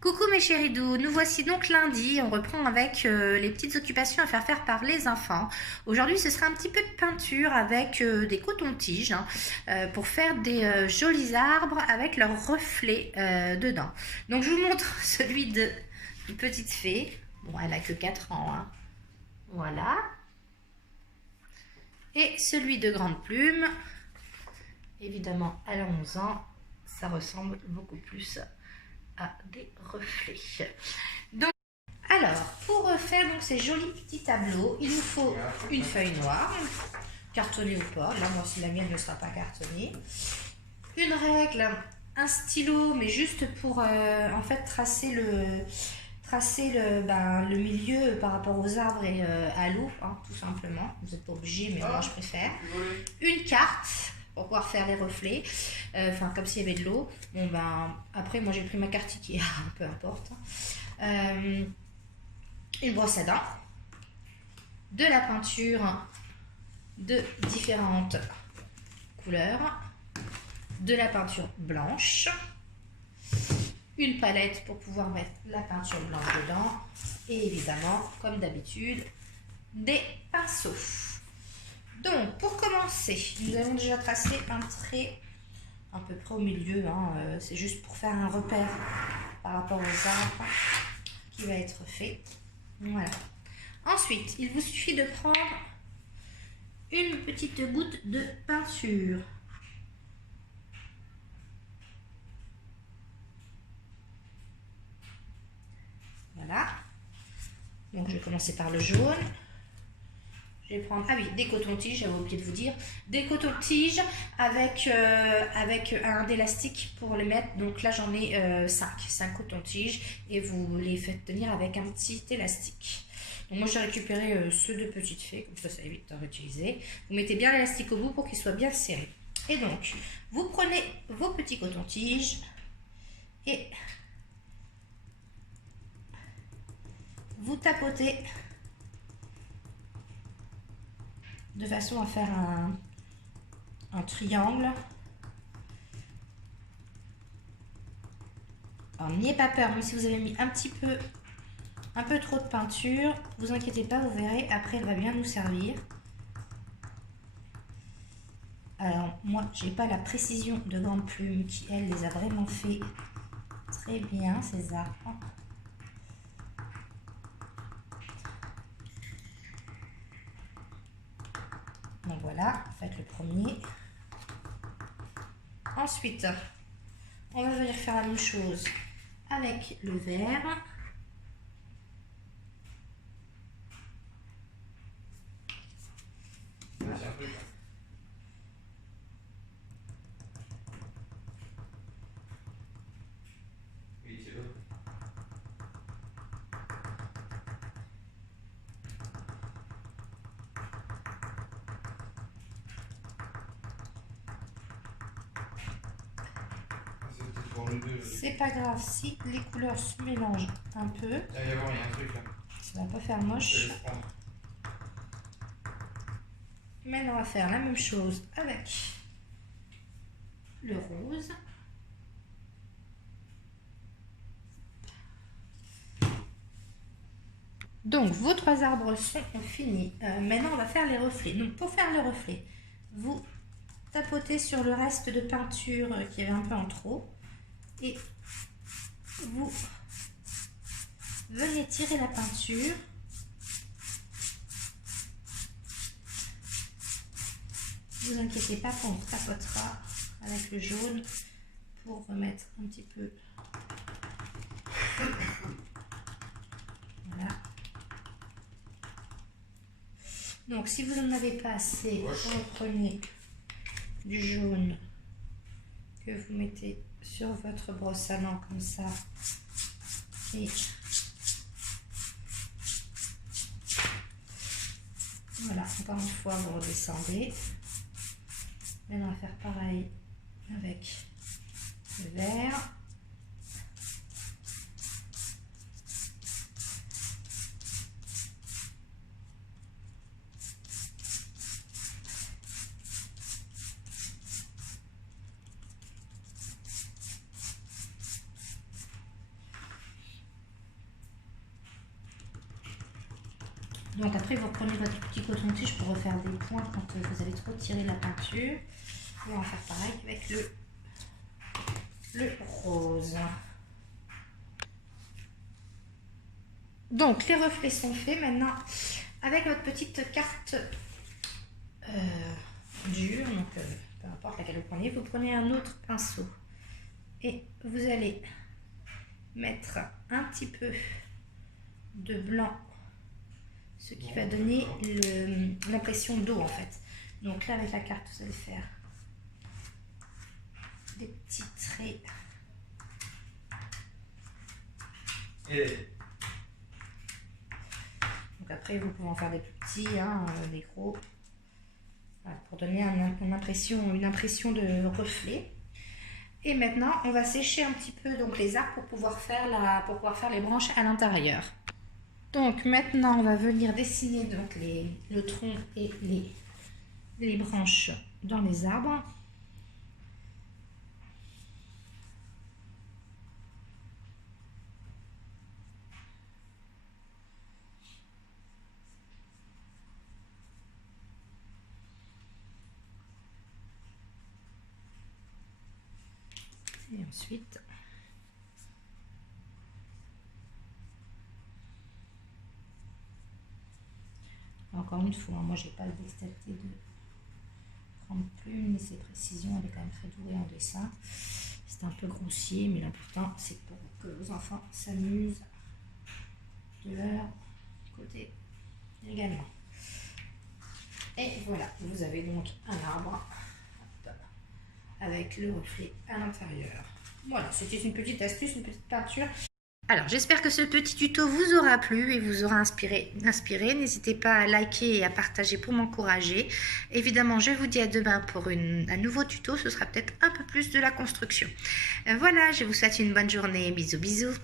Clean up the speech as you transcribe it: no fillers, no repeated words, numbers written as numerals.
Coucou mes chéris doux, nous voici donc lundi, on reprend avec les petites occupations à faire par les enfants. Aujourd'hui ce sera un petit peu de peinture avec des cotons-tiges pour faire des jolis arbres avec leurs reflets dedans. Donc je vous montre celui de petite fée, bon elle a que 4 ans, hein. Voilà. Et celui de grande plume, évidemment elle a 11 ans, ça ressemble beaucoup plus à des reflets. Donc, alors, pour faire donc ces jolis petits tableaux, il nous faut une feuille noire, cartonnée ou pas. Là, moi, si la mienne ne sera pas cartonnée. Une règle, un stylo, mais juste pour en fait tracer le milieu par rapport aux arbres et à l'eau, hein, tout simplement. Vous n'êtes pas obligé, mais moi je préfère. Une carte pour pouvoir faire les reflets, enfin comme s'il y avait de l'eau. Bon ben après moi j'ai pris ma carte Ikea, peu importe. Une brosse à dents, de la peinture de différentes couleurs, de la peinture blanche, une palette pour pouvoir mettre la peinture blanche dedans et évidemment, comme d'habitude, des pinceaux. Donc, pour commencer, nous avons déjà tracé un trait à peu près au milieu, hein, c'est juste pour faire un repère par rapport aux arbres qui va être fait. Voilà. Ensuite, il vous suffit de prendre une petite goutte de peinture. Voilà. Donc, je vais commencer par le jaune. Je vais prendre, ah oui, des cotons-tiges, j'avais oublié de vous dire, des cotons-tiges avec un d'élastique pour les mettre. Donc là, j'en ai 5 cotons-tiges et vous les faites tenir avec un petit élastique. Donc moi, j'ai récupéré ceux de petite fée, comme ça évite de réutiliser. Vous mettez bien l'élastique au bout pour qu'il soit bien serré. Et donc, vous prenez vos petits cotons-tiges et vous tapotez de façon à faire un triangle. Alors n'ayez pas peur, même si vous avez mis un peu trop de peinture, vous inquiétez pas, vous verrez, après elle va bien nous servir. Alors moi j'ai pas la précision de Grande Plume qui elle les a vraiment fait très bien ces arbres. Donc voilà, faites le premier. Ensuite, on va venir faire la même chose avec le vert. C'est pas grave si les couleurs se mélangent un peu. Il y a un truc là. Ça va pas faire moche. Maintenant, on va faire la même chose avec le rose. Donc, vos 3 arbres sont finis. Maintenant, on va faire les reflets. Donc, pour faire les reflets, vous tapotez sur le reste de peinture qui avait un peu en trop. Et vous venez tirer la peinture. Ne vous inquiétez pas, on tapotera avec le jaune pour remettre un petit peu. Voilà. Donc, si vous n'en avez pas assez, vous prenez du jaune que vous mettez sur votre brosse à dents comme ça. Et voilà, encore une fois, vous redescendez. Maintenant, on va faire pareil avec le vert. Donc après, vous reprenez votre petit coton-tige pour refaire des points quand vous avez trop tiré la peinture. On va en faire pareil avec le rose. Donc les reflets sont faits. Maintenant, avec votre petite carte dure, donc peu importe laquelle vous prenez un autre pinceau et vous allez mettre un petit peu de blanc, ce qui va donner l'impression d'eau en fait. Donc là avec la carte vous allez faire des petits traits. Donc après vous pouvez en faire des plus petits, des gros, voilà, pour donner une impression de reflet. Et maintenant on va sécher un petit peu donc les arbres pour pouvoir faire les branches à l'intérieur. Donc maintenant on va venir dessiner donc le tronc et les branches dans les arbres. Et ensuite, encore une fois, moi j'ai pas le dextérité de prendre plume, mais ses précisions, elle est quand même très douée en dessin. C'est un peu grossier, mais l'important c'est pour que vos enfants s'amusent de leur côté également. Et voilà, vous avez donc un arbre avec le reflet à l'intérieur. Voilà, c'était une petite astuce, une petite peinture. Alors, j'espère que ce petit tuto vous aura plu et vous aura inspiré. N'hésitez pas à liker et à partager pour m'encourager. Évidemment, je vous dis à demain pour un nouveau tuto. Ce sera peut-être un peu plus de la construction. Voilà, je vous souhaite une bonne journée. Bisous, bisous.